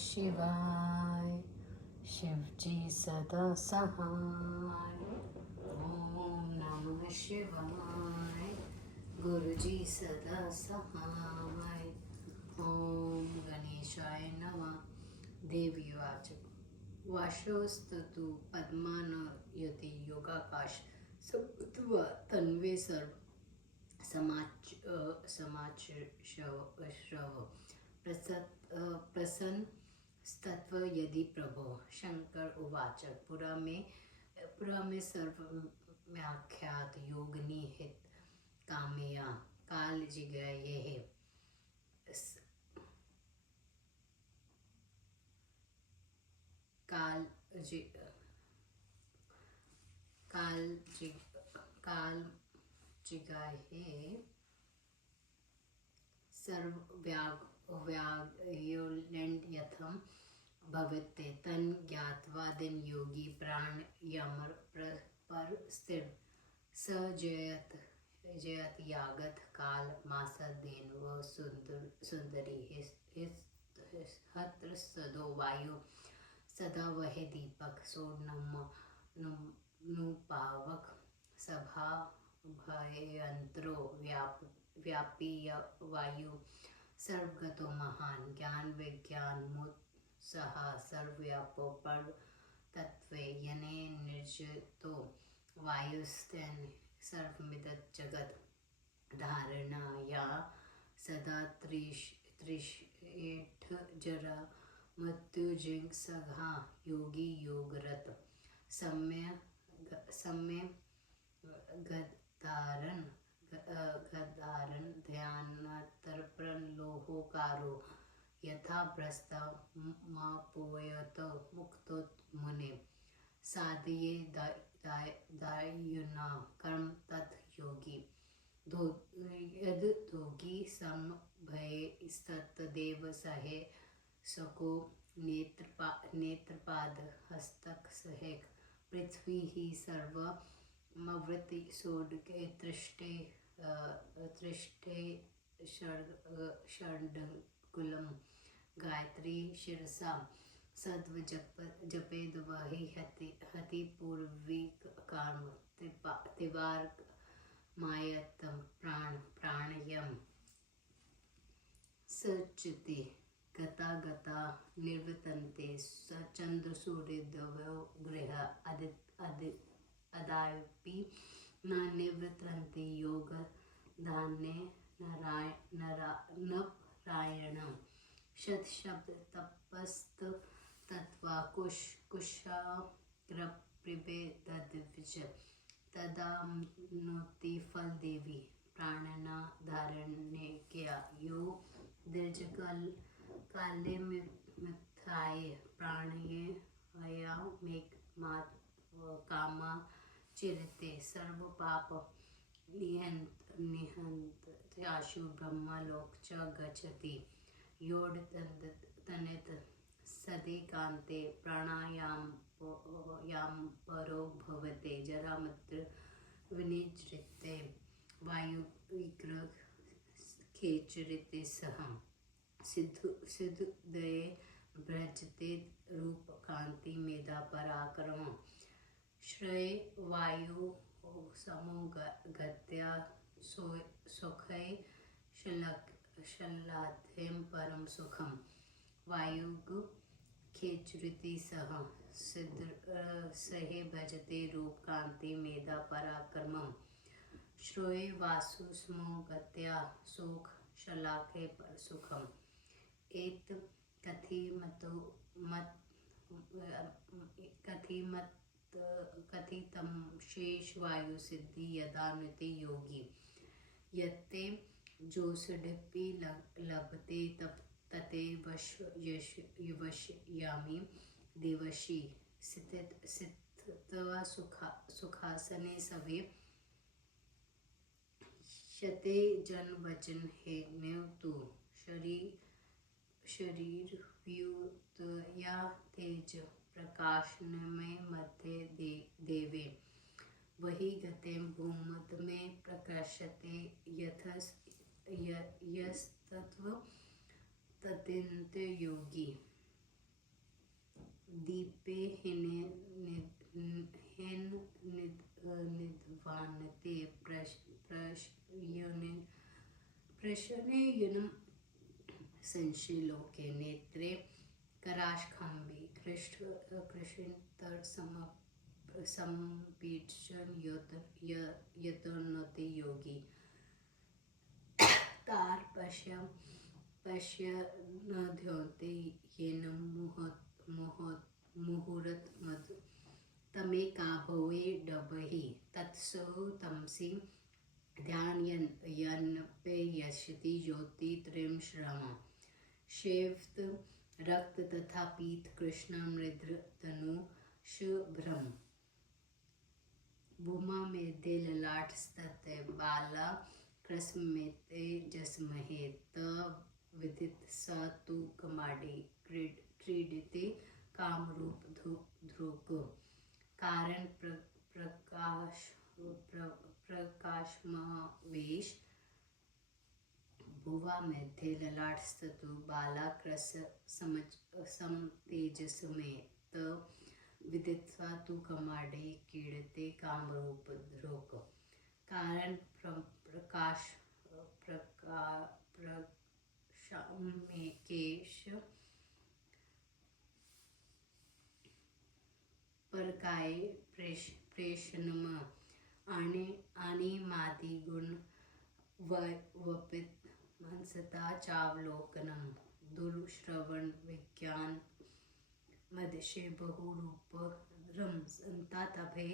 शिवाय। शिवजी सदा सहाय। ओम नमः शिवाय। गुरुजी सदा सहाय। ओम गणेशाय नमः। देवीवाच वाशस्तु पद्मानयति योगाकाश समुद्वा तन्वे सर्व समाचश्रव प्रसन्नस्तत्व यदि प्रभो। शंकर उवाच पुरा में सर्वव्याख्यात योगिनी हित कामया कालजिगये कालजिगाये सर्वव्यागयोल्यथं भवते तन् ज्ञात्वा दिन योगी प्राणयमर पर स्थिर स जयत यागत काल मासदेन्व सुंदरी हत्र सदो वायु सदा वहे दीपक सोनुपावक सभा भयंत्रो व्यापी वायु सर्वगतो महान ज्ञान विज्ञान मुत्साह सर्वव्यापो पर तत्वे यने निर्जितो वायुस्तेन सर्वमिदं जगत धारणाया सदा त्रिषेठ जरा मृत्युजिंसघा योगी योगरत सम्य गदारन ध्यानतर्पण लोहोकारो यथा भ्रष्टा मापोयत मुक्तो मुने साधये दायुना कर्म तत् योगी यद योगी संभयस्तदेव सहे सको नेत्रपाद हस्तक सहेक पृथ्वी ही सर्वमवृति सोडके तृष्टे षड्कुलम गायत्री शिरसा सद्व जपेद वही हति पूर्वी काम तिवार मायतम प्राणयम सच्युति गता गता निर्वतन्ते सचंद्र सूर्य दवो गृह अदापि न निवृत्तन्ते योग धान्ये नारायणं शत शब्द तपस्त तत्वा कुशाग्रप्रिबे दद्विज तदा नोति फल देवी प्राणना धारणे क्या यो दीर्घकाल काले मिथ्याय प्राणये हया मेघ मात कामा चिरते सर्व पाप निहंत आशु ब्रह्मलोक च गच्छति योड तनित सदेकान्ते प्राणायाम परो भवते जरा मृत्यु विनिजृते वायुग्र खेचरिते सहम सिद्धदये भ्रजते रूप कांति मेधा पराक्रम श्रेय वायु समो गत्या सुखै शलाध्यं परम सुखम वायुग खेचरिति सह सिद्ध सहे भजते रूप कांति मेधा पराक्रमम श्रोये वासु स्मो गत्या सुख शलाखे पर सुखम एत कथितम शेष वायु सिद्धि यदा नृते योगी यत्ते जोसडपि लभते तते वश्यामि देवशी स्थित्वा सुखासने सवे शते जन वचन हे नेव तु शरीर व्युतया तेज प्रकाशनमय मध्य देवे वही गते भूमत में प्रकाशते यस्तत्व तदिन्त योगी दीपे निध्वान्ते प्रशनयनं संशीलोके नेत्रे कराशखम्बे कृष्णतरसमपीड्सन यतनोते योगी तार पश्य न ध्योते येन मुहूर्त मद तमे काभवे डबहि तत्सो तमसि ध्यान यन्पे यशति ज्योति त्रिम श्रम श्वेत रक्त तथा पीत कृष्ण मृद्र तनु शुभ्रम भूमा में दे ललाट स्तते बाला कृष्ण में ते जसमहे त विदित स तु कमाडे क्रीडते काम रूप ध्रुक कारण प्रकाशमवेश भुवा मध्ये ललाटस्तु बाला क्रस सम तेजस में त विदित्वा तु कमाडे कीड़ते कामरूप ध्रुक कारण प्रकाशमेकेश परकाय प्रेषणम आणि मादी गुण वपित मनसता चावलोकनम दुर्श्रवण विज्ञान मदशे बहुरूप रम संतातभे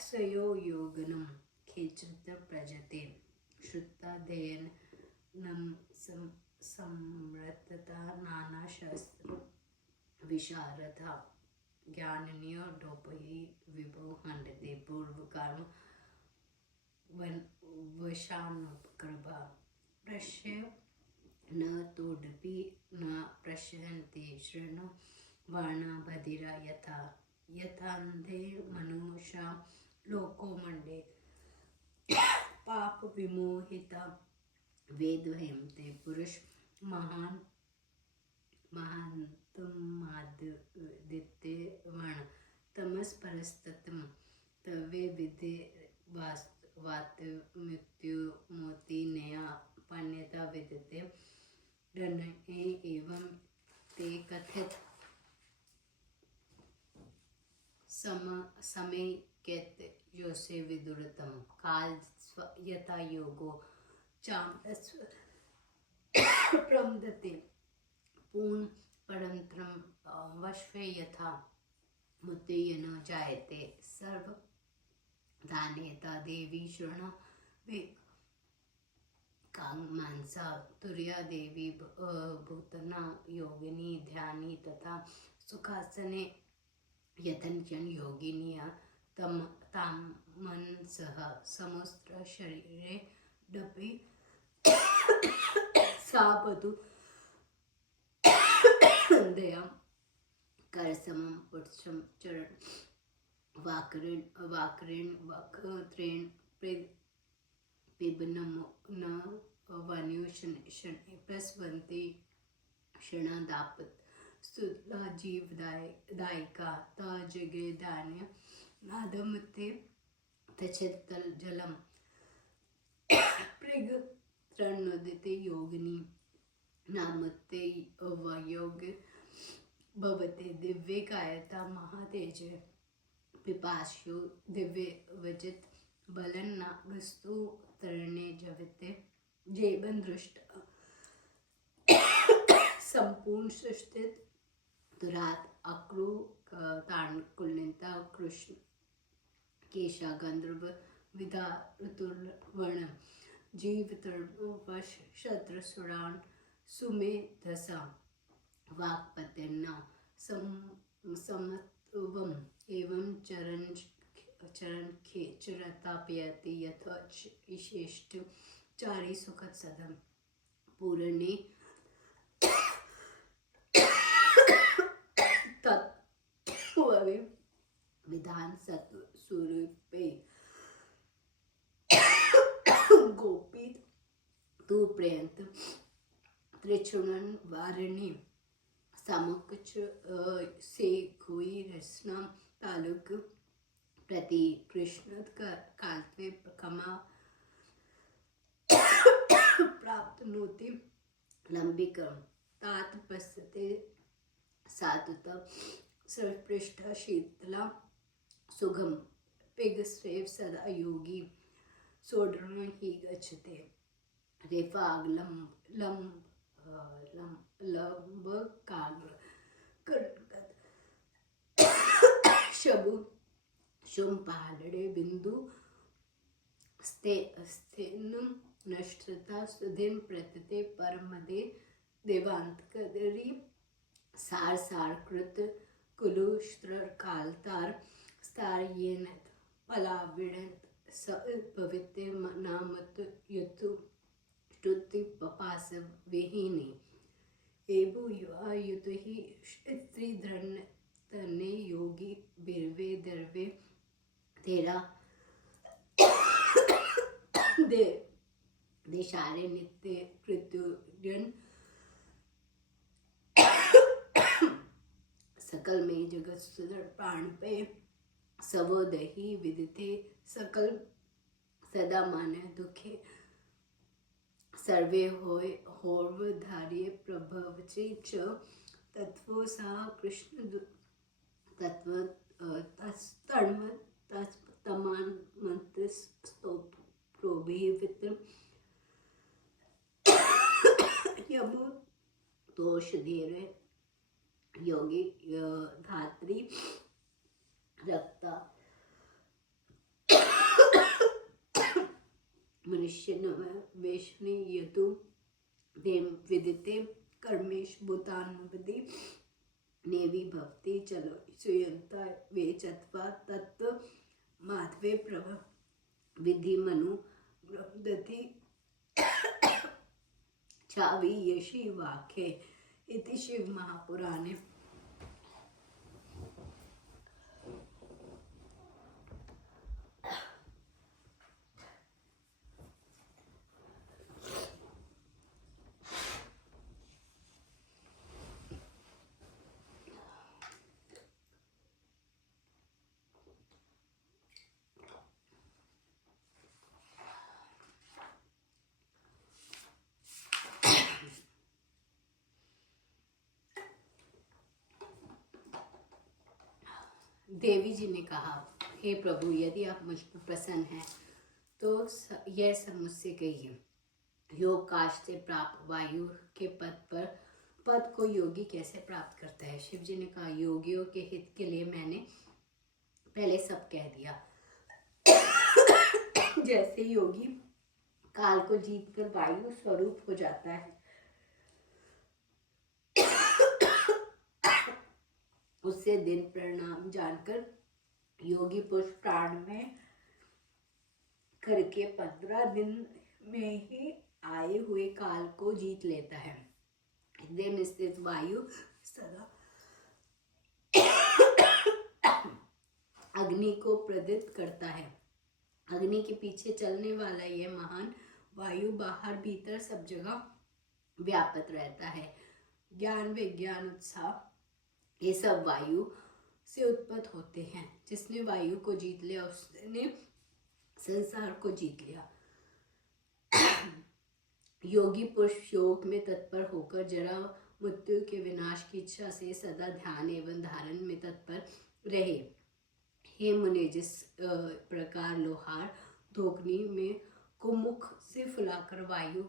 स्वयो योगनम खेचत प्रजते श्रुता देयन नम समृतता नाना शस्त्र विशारदा ज्ञानियो डोपहि विभो हंडते पूर्व कर्म वशानुकृभा प्रश्य न तोडपि न प्रश्यन्ते शृणु वर्णा बधिरा यथान्धे मनुष्या लोको मंडे पाप विमोहिता वेदवयं ते पुरुष महान्तमादित्य वर्ण तमस परस्ततम तवे विदे वात मृत्यु मोति नया पन्यता विदते रणए एवं ते कथित समय केत योसे विदुरतम काल यथा योगो चामस्व प्रमदते पूर्ण परंतरम वश्वे यथा मुत्तेय न जायते सर्व दानेता देवी शरण वे कांगमांसा तुर्या देवी भूतना योगिनी ध्यानी तथा सुखासने यतनचन योगिनिया तामनसः समस्त्र शरीरे डपि सापतु दया करसमं पुरुषं चरण वाकरेण वक्त्रेण पिबनं न वन्युशने प्रस्वन्ति क्षणादापत स्तुला जीवदायिका ता जगे धान्य नादमते तचित्तल जलम पृग तृणोदिते योगिनी नामते अवयोग भवते दिव्य कायता महातेज पिपाशु दिव्य वजित बलन न वस्तु तरणे जविते जेबन दृष्ट संपूर्ण सृष्टित दुरात अक्रू ताणकुलिंता कृष्ण केशा गंधर्व विधा ऋतुर्वर्ण जीव तर्णो वश शत्र सुरान सुमे दसा वाक्पतिर्न समत्वम एवं चरण खेचरतापयति यथा विशिष्ट चारि सुखद सदम पूर्णे तत्ववे विधान सत्व स्वरूपे गोपीत तु पर्यंत त्रिचुणन वारिणी समकुच से कोई रचना तालुक प्रति कृष्ण कालत्वे कमा प्राप्त नोति लंबिकम तात पश्यते साधुत सर्वपृष्ठ शीतला सुगम पिगस्वेव सदा योगी सोड्रण ही गच्छते रेफाग लंब काग्र कनकद शबु शुम पहाड़े बिंदु स्तेन नष्टता सुधिन प्रतते परमदे देवांत कदरी सार सार कृत कुलुश्त्र कालतार स्तार येन पलाविणत स पवित्र नामत यतु स्तुति पपास विहीने एबु युवा ही स्त्री धन तने योगी बिरवे दरवे तेरा दे देशारे नित्य कृत्युजन सकल में जगत सुदर प्राण पे सवोदही विदिते सकल सदा माने दुखे सर्वे होय होर्व धार्य प्रभवचे च तत्व सा कृष्ण तत्व तस्तर्म तमान मंत्र स्तोत्र प्रोभिवित्र यमु तोष धीरे योगी धात्री रक्ता मनुष्य वैष्णि यतु देम विदिते कर्मेश भूतानुविधि नेवी भक्ति चलो सुयंता वे चत्वा तत्व माधवे प्रभ विधि मनु ब्रह्मदति छावी यशी वाक्ये इति शिव महापुराणे। देवी जी ने कहा, हे प्रभु, यदि आप मुझ पर प्रसन्न हैं तो यह सब मुझसे कहिए। योग काश से प्राप्त वायु के पद को योगी कैसे प्राप्त करता है? शिव जी ने कहा, योगियों के हित के लिए मैंने पहले सब कह दिया। जैसे योगी काल को जीतकर वायु स्वरूप हो जाता है, उससे दिन परिणाम जानकर योगी पुरुष प्राण में करके 15 दिन में ही आए हुए काल को जीत लेता है। हृदय में स्थित वायु सदा अग्नि को प्रेरित करता है। अग्नि के पीछे चलने वाला यह महान वायु बाहर भीतर सब जगह व्यापक रहता है। ज्ञान विज्ञान उत्साह ये सब वायु से उत्पन्न होते हैं। जिसने वायु को जीत लिया उसने संसार को जीत लिया। योगी पुरुष योग में तत्पर होकर जरा मृत्यु के विनाश की इच्छा से सदा ध्यान एवं धारण में तत्पर रहे। हे मुने, जिस प्रकार लोहार धोकनी में कुमुख से फुलाकर वायु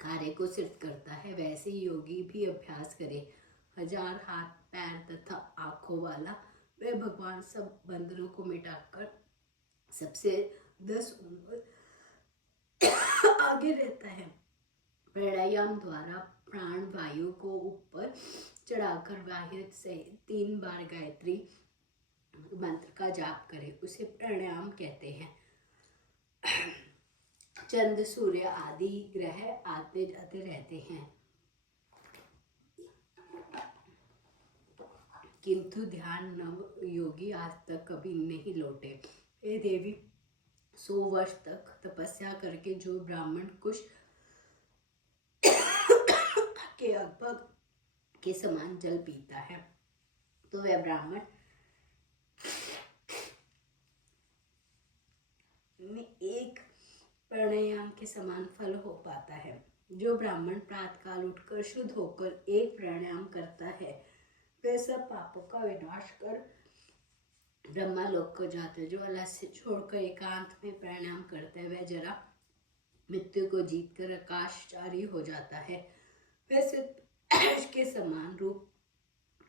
कार्य को सिद्ध करता है, वैसे योगी भी अभ्यास करे। 1000 हाथ पैर तथा आंखों वाला वह भगवान सब बंधनों को मिटाकर सबसे 10 उंगल आगे रहता है। प्राणायाम द्वारा प्राण वायु को ऊपर चढ़ाकर बाह्य से 3 बार गायत्री मंत्र का जाप करे, उसे प्राणायाम कहते हैं। चंद्र सूर्य आदि ग्रह आते जाते रहते हैं, किंतु ध्यान नव योगी आज तक कभी नहीं लौटे। हे देवी, 100 वर्ष तक तपस्या करके जो ब्राह्मण कुश के अगभग के समान जल पीता है तो वह ब्राह्मण में एक प्राणायाम के समान फल हो पाता है। जो ब्राह्मण प्रातःकाल उठकर शुद्ध होकर एक प्राणायाम करता है वह सब पापों का विनाश कर ब्रह्मालोक को जाता है। जो आलस्य छोड़कर एकांत में प्राणायाम करता है वह जरा मृत्यु को जीतकर आकाशचारी हो जाता है। वैसे के समान रूप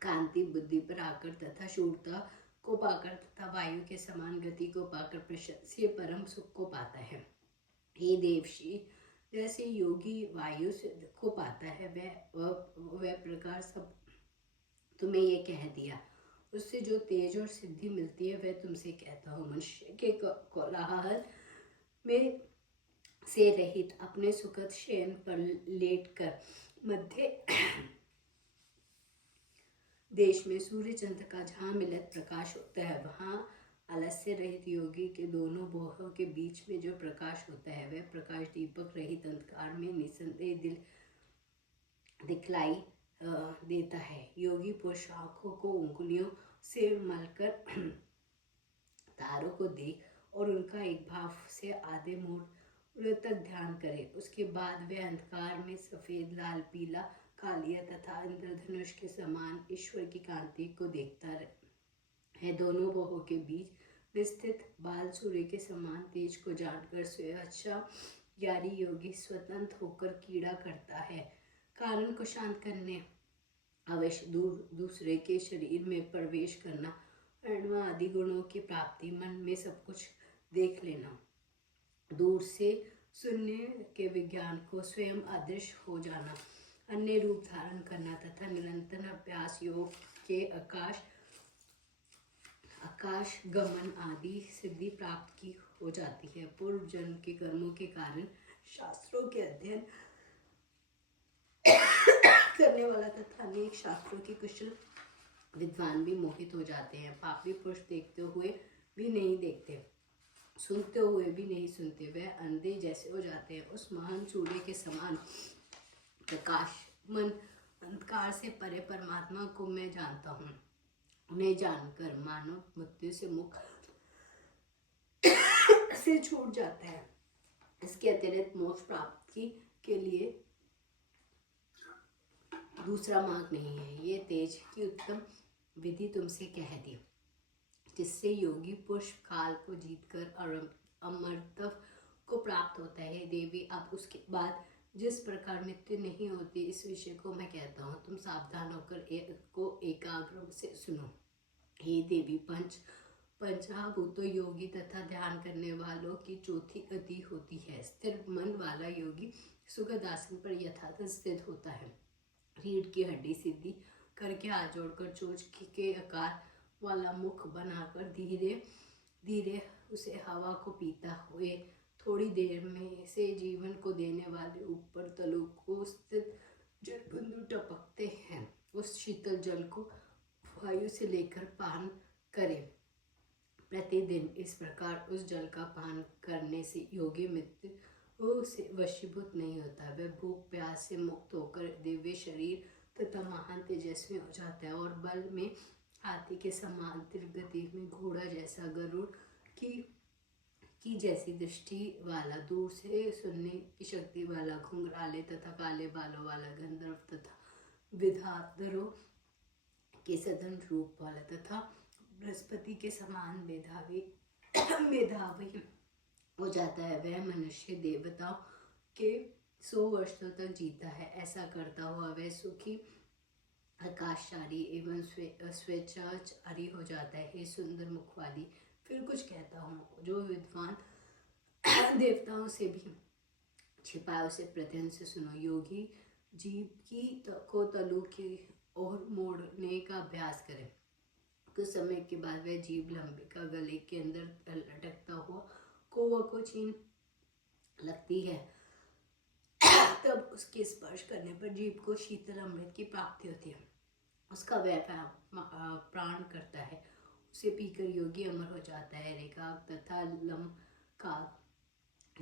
कांति बुद्धि पर आकर तथा शूरता को पाकर तथा वायु के समान गति को पाकर प्रशंसीय परम सुख को पाता है। हे देवशी, जैसे योगी वायु से को पाता है वह प्रकार सब तुम्हें ये कह दिया। उससे जो तेज और सिद्धि मिलती है वह तुमसे कहता हूँ। मनुष्य के कोलाहल में से रहित अपने सुखद शयन पर लेटकर मध्य देश में सूर्य चंद्र का जहाँ मिलित प्रकाश होता है वहाँ आलस्य रहित योगी के दोनों भौहों के बीच में जो प्रकाश होता है वह प्रकाश दीपक रहित अंधकार में निसंदेह दिल दिखलाई देता है। योगी पुरुष आँखों को उंगलियों से मलकर तारों को देख और उनका एक भाव से आधे मोड़ तक ध्यान करे। उसके बाद वे अंधकार में सफेद लाल पीला कालिया तथा इंद्रधनुष के समान ईश्वर की कांति को देखता है। दोनों बाहों के बीच विस्तृत बाल सूर्य के समान तेज को जानकर स्वेच्छा यारी योगी स्वतंत्र होकर कीड़ा करता है। कारण को शांत करने अवश्य दूसरे के शरीर में प्रवेश करना, अणु आदि गुणों की प्राप्ति, मन में सब कुछ देख लेना, दूर से सुनने के विज्ञान को स्वयं अदृश्य हो जाना, अन्य रूप धारण करना तथा निरंतर अभ्यास योग के आकाश गमन आदि सिद्धि प्राप्त की हो जाती है। पूर्व जन्म के कर्मों के कारण शास्त्रों के अध्ययन करने वाला तथा अनेक शास्त्रों के कुशल विद्वान भी मोहित हो जाते हैं। पापी पुरुष देखते हुए भी नहीं देखते, सुनते हुए भी नहीं सुनते, वह अंधे जैसे हो जाते हैं। उस महान सूर्य के समान प्रकाश मन अंधकार से परे परमात्मा को मैं जानता हूँ। उन्हें जानकर मानव मृत्यु से मुक्त से छूट जाता है। इसके अतिरिक्त मोक्ष प्राप्ति के लिए दूसरा मार्ग नहीं है। ये तेज की उत्तम विधि तुमसे कह दी, जिससे योगी पुरुष काल को जीतकर अमरत्व को प्राप्त होता है। देवी, अब उसके बाद जिस प्रकार मृत्यु नहीं होती इस विषय को मैं कहता हूँ, तुम सावधान होकर एकाग्र से सुनो। हे देवी, पंचभूतों योगी तथा ध्यान करने वालों की चौथी गति होती है। स्थिर मन वाला योगी सुखद आसन पर यथातथ स्थित होता है। रीढ़ की हड्डी सीधी करके हाथ जोड़कर चोंच के आकार वाला मुख बनाकर धीरे धीरे उसे हवा को पीता हुए थोड़ी देर में से जीवन को देने वाले ऊपर तलु को स्थित जल बिंदु टपकते हैं। उस शीतल जल को वायु से लेकर पान करें प्रतिदिन। इस प्रकार उस जल का पान करने से योगी मृत्यु से वशीभूत नहीं होता। वह भूख प्यास से मुक्त होकर दिव्य शरीर तथा महान तेजस्वी हो जाता है और बल में हाथी के समान तीव्र गति में घोड़ा जैसा गरुड़ की जैसी दृष्टि वाला, दूर से सुनने की शक्ति वाला, घुंघराले तथा काले बालों वाला, गंधर्व तथा विधाधरों के सदन रूप वाला तथा बृहस्पति के समान मेधावी हो जाता है। वह मनुष्य देवताओं के 100 वर्षों तक जीता है। ऐसा करता हुआ वह सुखी आकाशचारी एवं स्वेच्छाचारी हो जाता है। हे सुंदर मुख वाली, फिर कुछ कहता हूँ जो विद्वान देवताओं से भी छिपाए उसे प्रत्यन से सुनो। योगी जीव की को तलु की ओर मोड़ने का अभ्यास करे। कुछ समय के बाद वह जीव लंबे का गले के अंदर लटकता हुआ कौवा को छीन लगती है। तब उसके स्पर्श करने पर जीव को शीतल अमृत की प्राप्ति होती है। उसका वह प्राण करता है, उसे पीकर योगी अमर हो जाता है। रेखा तथा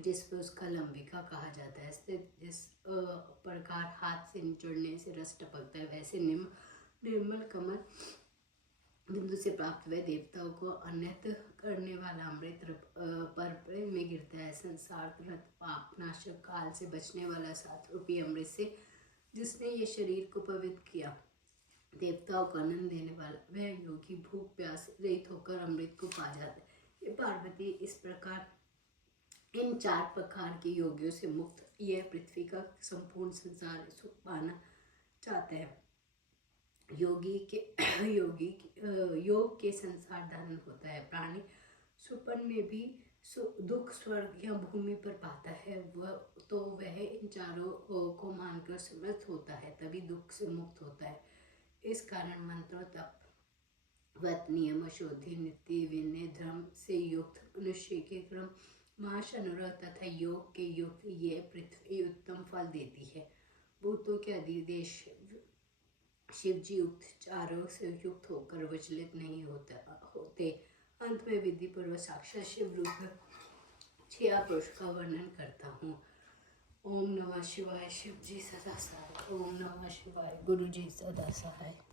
जिस पर उसका लंबिका कहा जाता है। स्थित जिस प्रकार हाथ से निचोड़ने से रस टपकता है, वैसे निर्मल कमल बिंदु से प्राप्त हुए देवताओं को अन्यत करने वाला अमृत पर में गिरता है। संसार रत पाप नाशक काल से बचने वाला 7 रूपी अमृत से जिसने ये शरीर को पवित्र किया, देवताओं को आनंद देने वाला वह योगी भूख प्यास रहित होकर अमृत को पा जाता है। ये पार्वती इस प्रकार इन 4 प्रकार के योगियों से मुक्त यह पृथ्वी का संपूर्ण संसार सुख पाना चाहता है। योग के संसार धारण होता है। प्राणी सुपन में भी दुख स्वर्ग या भूमि पर पाता है, वह इन चारों को मानकर समर्थ होता है, तभी दुख से मुक्त होता है। इस कारण मंत्रों तप व्रत नियम शोधि नित्य विनय धर्म से युक्त मनुष्य के क्रम माश अनुराग तथा योग के युक्त ये पृथ्वी उत्तम फल देती है। भूतों के अधिदेश शिव जी युक्त चारों से युक्त होकर विचलित नहीं होते। अंत में विधि पूर्वक साक्षात शिव रूप 6 पुरुष का वर्णन करता हूँ। ओम नमः शिवाय। शिव जी सदा सहाय। ओम नमः शिवाय। गुरु जी सदा सहाय।